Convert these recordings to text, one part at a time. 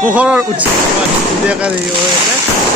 পোহৰৰ উৎসৱ ধুনীয়াকৈ হেৰি হৈ আছে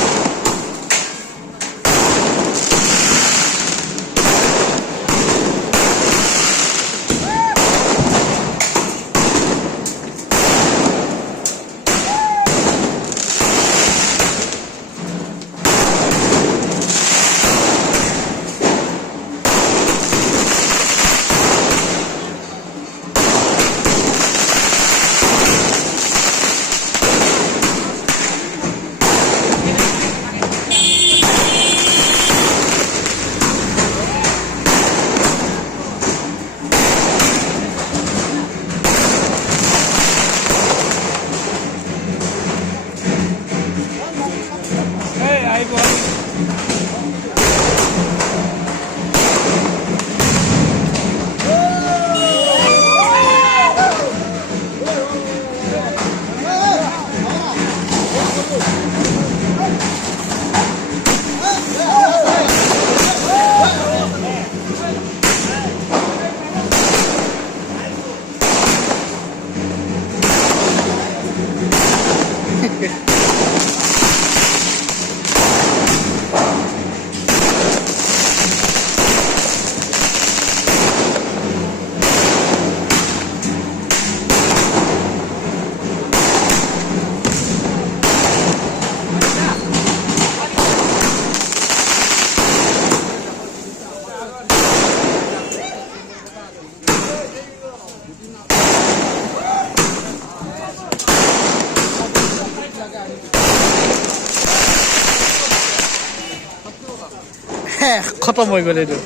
খতম হৈ গ'ল এইটো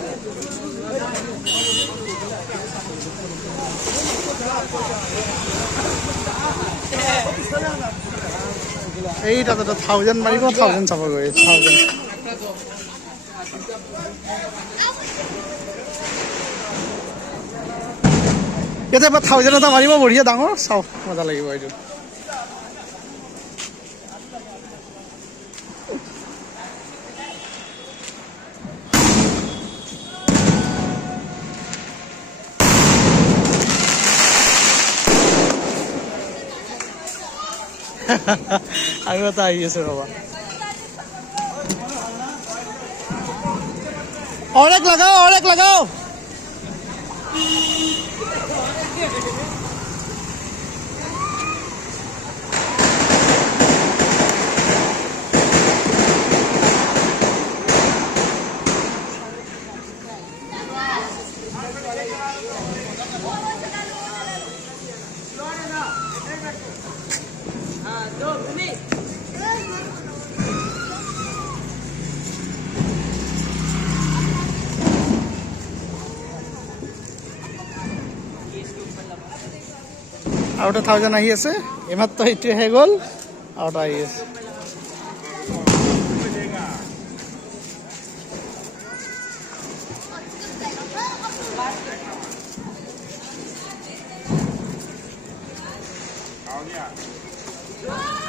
এই তাতে 1000 মাৰিব 1000 চাবগৈ 1000 ইয়াতে 1000 এটা মাৰিব বঢ়িয়া ডাঙৰ চাও মজা লাগিব এইটো আৰু এটা আহি আছে ৰবা অৰেক লাগাও আৰু এটা 1000 আহি আছে এমাত্ৰ এইটো হে গ'ল আৰু এটা আহি আছে Hào nha.